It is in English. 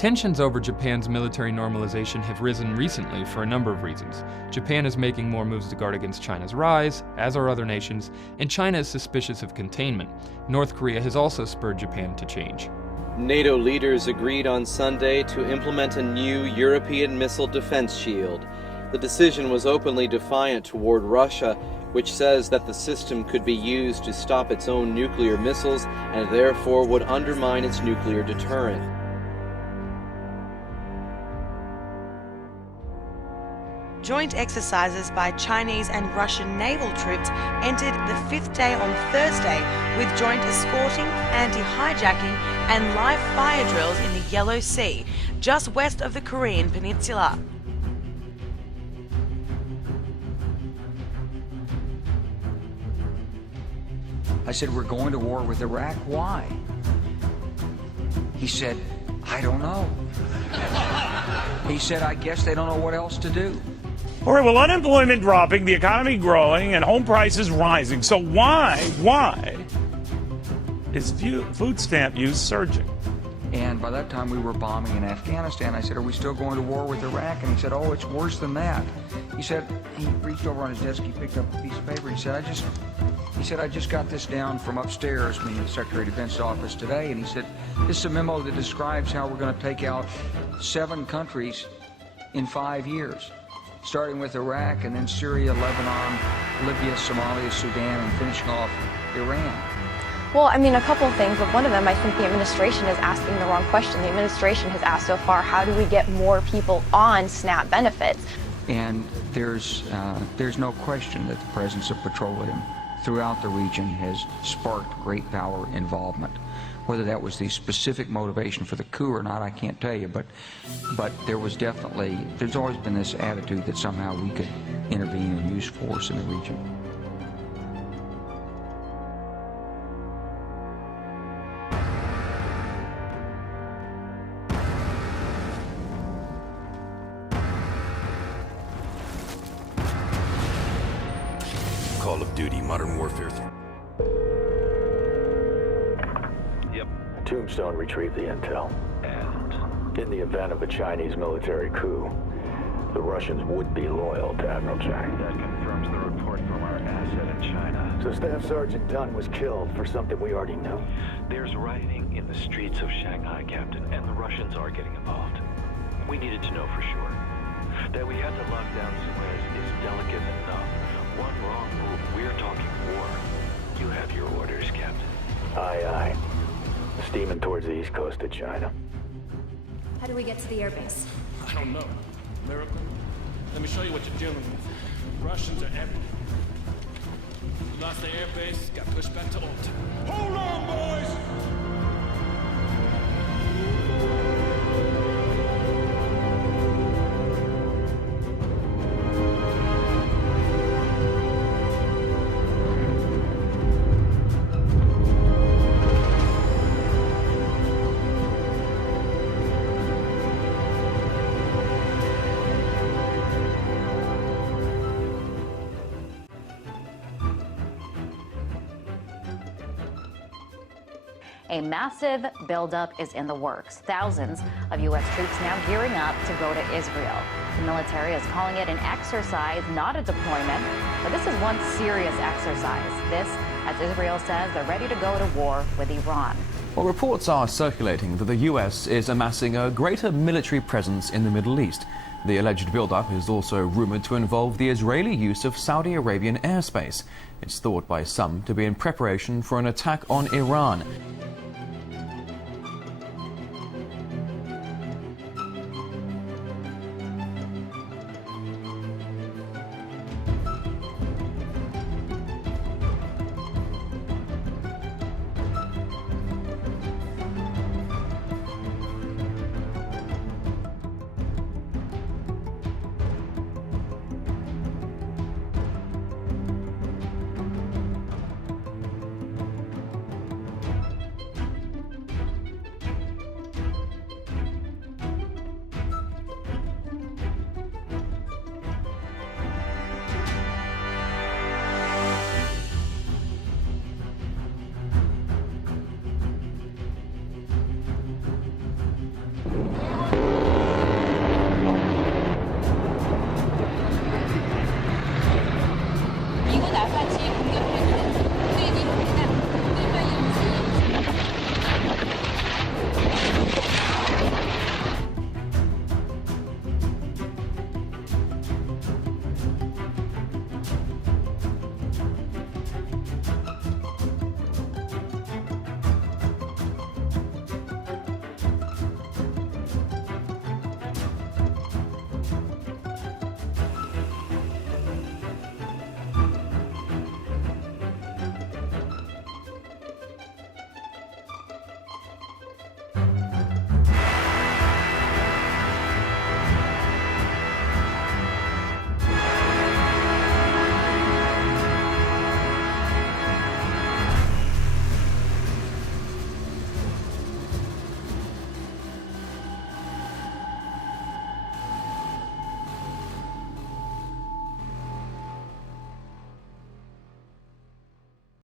Tensions over Japan's military normalization have risen recently for a number of reasons. Japan is making more moves to guard against China's rise, as are other nations, and China is suspicious of containment. North Korea has also spurred Japan to change. NATO leaders agreed on Sunday to implement a new European missile defense shield. The decision was openly defiant toward Russia, which says that the system could be used to stop its own nuclear missiles and therefore would undermine its nuclear deterrent. Joint exercises by Chinese and Russian naval troops entered the fifth day on Thursday, with joint escorting, anti-hijacking and live fire drills in the Yellow Sea, just west of the Korean peninsula. I said, we're going to war with Iraq. Why? He said, I don't know. He said, I guess they don't know what else to do. All right, well, unemployment dropping, the economy growing, and home prices rising. So why is food stamp use surging? And by that time, we were bombing in Afghanistan. I said, are we still going to war with Iraq? And he said, oh, it's worse than that. He said, he reached over on his desk, he picked up a piece of paper. He said, I just got this down from upstairs, meaning the Secretary of Defense's office today. And he said, this is a memo that describes how we're going to take out 7 countries in 5 years, starting with Iraq and then Syria, Lebanon, Libya, Somalia, Sudan, and finishing off Iran. Well, I mean, a couple of things, but one of them, I think the administration is asking the wrong question. The administration has asked so far, how do we get more people on SNAP benefits? And there's no question that the presence of petroleum throughout the region has sparked great power involvement. Whether that was the specific motivation for the coup or not, I can't tell you, but there's always been this attitude that somehow we could intervene and use force in the region. Call of Duty Modern Warfare 3. Tombstone retrieved the intel. And in the event of a Chinese military coup, the Russians would be loyal to Admiral Chang. That confirms the report from our asset in China. So Staff Sergeant Dunn was killed for something we already knew. There's rioting in the streets of Shanghai, Captain, and the Russians are getting involved. We needed to know for sure. That we had to lock down Suez is delicate enough. One wrong move, we're talking war. You have your orders, Captain. Aye, aye. Steaming towards the east coast of China. How do we get to the airbase? I don't know. Miracle? Let me show you what you're dealing with. Russians are everywhere. We lost the airbase, got pushed back to old time. Hold on, boys! A massive buildup is in the works. Thousands of U.S. troops now gearing up to go to Israel. The military is calling it an exercise, not a deployment, but this is one serious exercise. This, as Israel says, they're ready to go to war with Iran. Well, reports are circulating that the U.S. is amassing a greater military presence in the Middle East. The alleged buildup is also rumored to involve the Israeli use of Saudi Arabian airspace. It's thought by some to be in preparation for an attack on Iran.